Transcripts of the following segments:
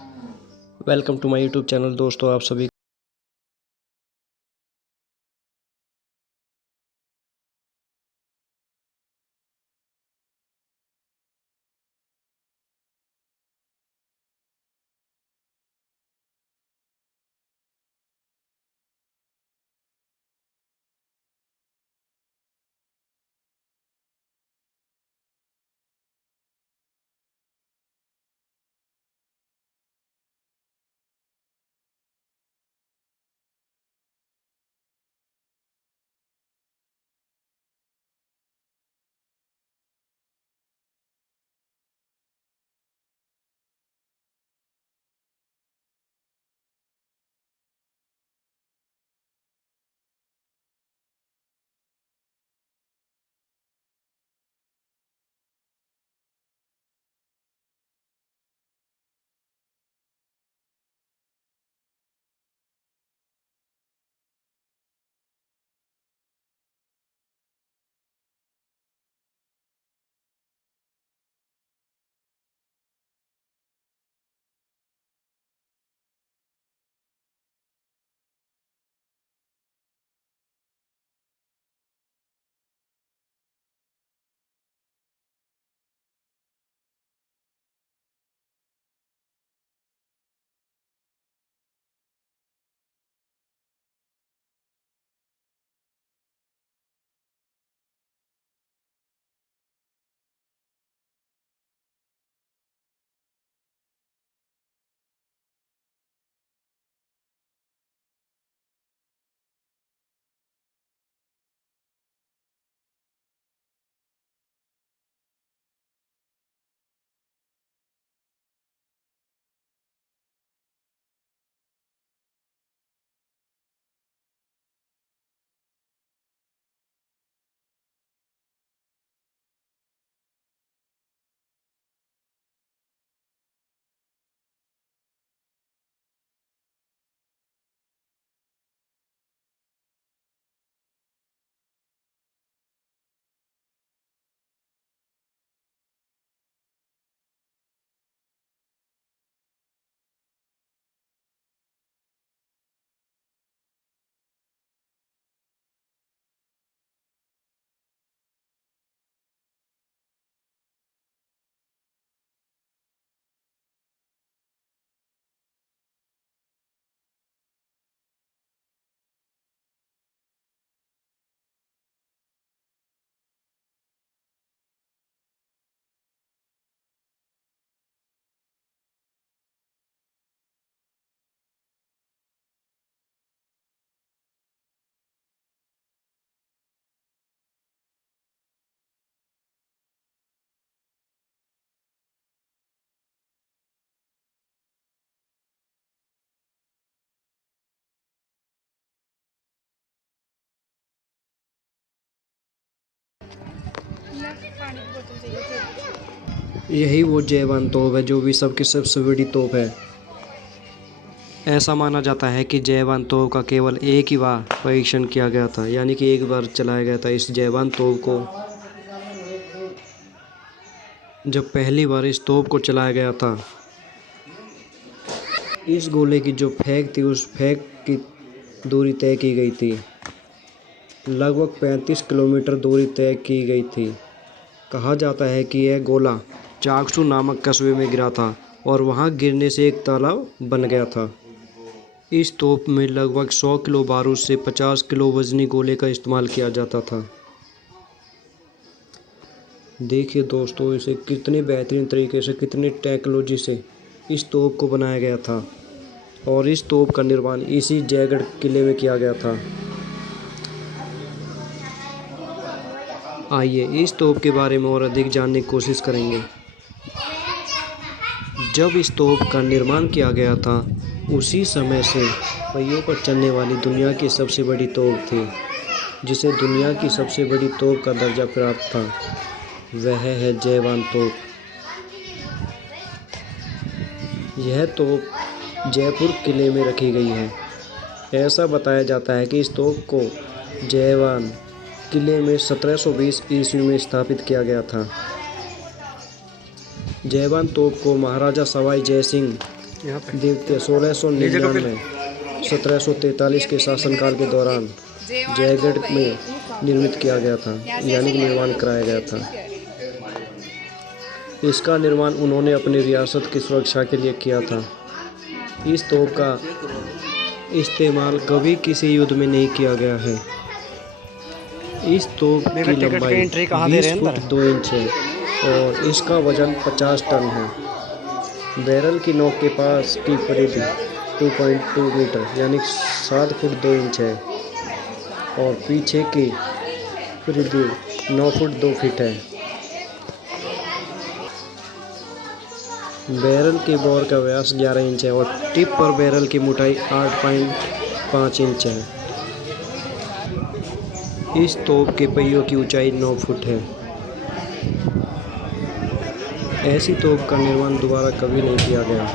Welcome to my YouTube channel. दोस्तों, आप सभी यही वो जयवान तोप है जो विश्व की सबसे बड़ी तोप है। ऐसा माना जाता है कि जयवान तोप का केवल एक ही बार परीक्षण किया गया था, यानी कि एक बार चलाया गया था इस जयवान तोप को। जब पहली बार इस तोप को चलाया गया था, इस गोले की जो फेंक थी उस फेंक की दूरी तय की गई थी। लगभग 35 किलोमीटर दूरी तय की गई थी। कहा जाता है कि यह गोला चाकसू नामक कस्बे में गिरा था और वहां गिरने से एक तालाब बन गया था। इस तोप में लगभग 100 किलो बारूद से 50 किलो वजनी गोले का इस्तेमाल किया जाता था। देखिए दोस्तों, इसे कितने बेहतरीन तरीके से, कितनी टेक्नोलॉजी से इस तोप को बनाया गया था और इस तोप का निर्माण इसी जयगढ़ किले में किया गया था। आइए इस तोप के बारे में और अधिक जानने की कोशिश करेंगे। जब इस तोप का निर्माण किया गया था, उसी समय से पहियों पर चलने वाली दुनिया की सबसे बड़ी तोप थी, जिसे दुनिया की सबसे बड़ी तोप का दर्जा प्राप्त था। वह है जयवान तोप। यह तोप जयपुर किले में रखी गई है। ऐसा बताया जाता है कि इस तोप को जयवान किले में 1720 ईस्वी में स्थापित किया गया था। जयवान तोप को महाराजा सवाई जय सिंह द्वितीय 1699 1743 के शासनकाल के दौरान जयगढ़ में निर्मित किया गया था, यानी कि निर्माण कराया गया था। इसका निर्माण उन्होंने अपनी रियासत की सुरक्षा के लिए किया था। इस तोप का इस्तेमाल कभी किसी युद्ध में नहीं किया गया है। इस तोप की लंबाई 20 फुट 2 इंच है और इसका वजन 50 टन है। बैरल की नोक के पास की परिधि 2.2 मीटर यानी 7 फुट 2 इंच है और पीछे की परिधि 9 फुट 2 फीट है। बैरल के बोर का व्यास 11 इंच है और टिप पर बैरल की मोटाई 8.5 इंच है। इस तोप के पहियों की ऊंचाई 9 फुट है। ऐसी तोप का निर्माण दोबारा कभी नहीं किया गया।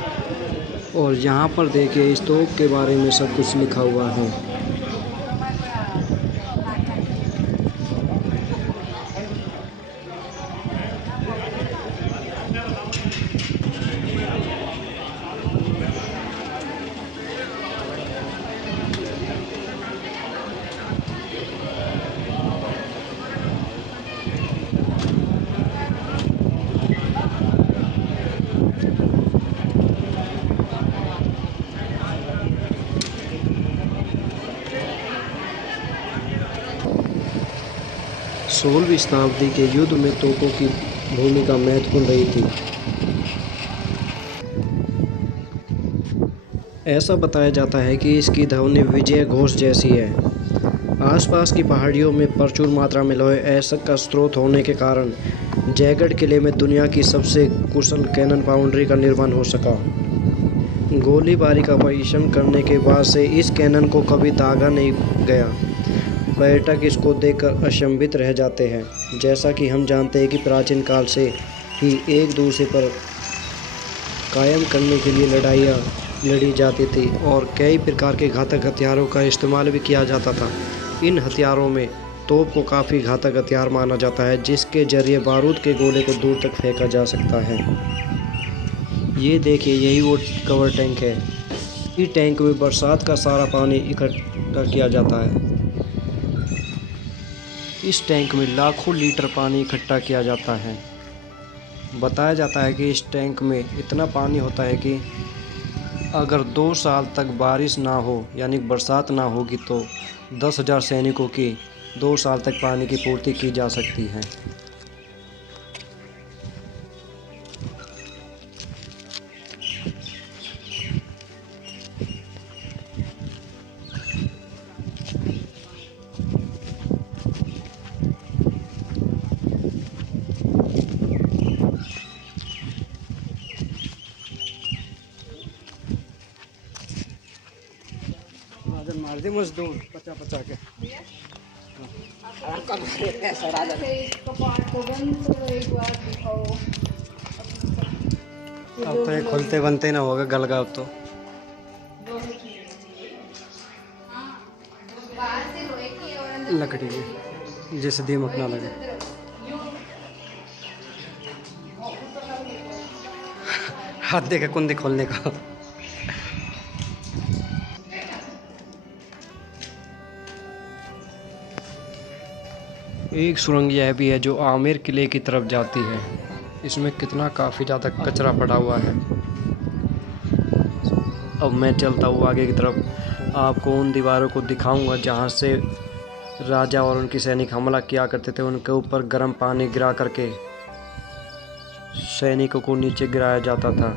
और यहाँ पर देखिए इस तोप के बारे में सब कुछ लिखा हुआ है। सोलहवीं शताब्दी के युद्ध में तोपों की भूमिका महत्वपूर्ण रही थी। ऐसा बताया जाता है कि इसकी ध्वनि विजय घोष जैसी है। आसपास की पहाड़ियों में प्रचुर मात्रा में लोहे एसिड का स्रोत होने के कारण जयगढ़ किले में दुनिया की सबसे कुशल कैनन फाउंड्री का निर्माण हो सका। गोलीबारी का परीक्षण करने के बाद से इस कैनन को कभी दागा नहीं गया। पर्यटक इसको देखकर अचंभित रह जाते हैं। जैसा कि हम जानते हैं कि प्राचीन काल से ही एक दूसरे पर कायम करने के लिए लड़ाइयाँ लड़ी जाती थी और कई प्रकार के घातक हथियारों का इस्तेमाल भी किया जाता था। इन हथियारों में तोप को काफ़ी घातक हथियार माना जाता है, जिसके जरिए बारूद के गोले को दूर तक फेंका जा सकता है। ये देखिए, यही वो कवर टैंक है। इस टैंक में बरसात का सारा पानी इकट्ठा किया जाता है। इस टैंक में लाखों लीटर पानी इकट्ठा किया जाता है। बताया जाता है कि इस टैंक में इतना पानी होता है कि अगर 2 साल तक बारिश ना हो यानी बरसात ना होगी तो 10,000 सैनिकों की 2 साल तक पानी की पूर्ति की जा सकती है। मार दे मजदूर पचा के। अब तो ये खुलते बनते ना होगा गलगा अब तो। लकड़ी की जैसे दीमक ना लगे। हाथ देखा कुंदी खोलने का। एक सुरंग यह भी है जो आमेर किले की तरफ जाती है। इसमें कितना काफ़ी ज़्यादा कचरा पड़ा हुआ है। अब मैं चलता हूँ आगे की तरफ, आपको उन दीवारों को दिखाऊंगा जहाँ से राजा और उनके सैनिक हमला किया करते थे। उनके ऊपर गर्म पानी गिरा करके सैनिकों को नीचे गिराया जाता था।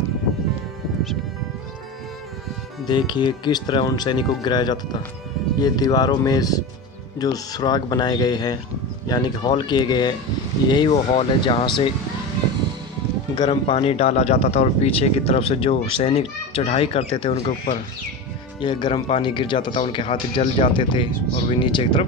देखिए किस तरह उन सैनिकों को गिराया जाता था। ये दीवारों में जो सुराग बनाए गए हैं यानी कि हॉल किए गए हैं, यही वो हॉल है जहाँ से गर्म पानी डाला जाता था और पीछे की तरफ से जो सैनिक चढ़ाई करते थे उनके ऊपर यह गर्म पानी गिर जाता था, उनके हाथ जल जाते थे और वे नीचे की तरफ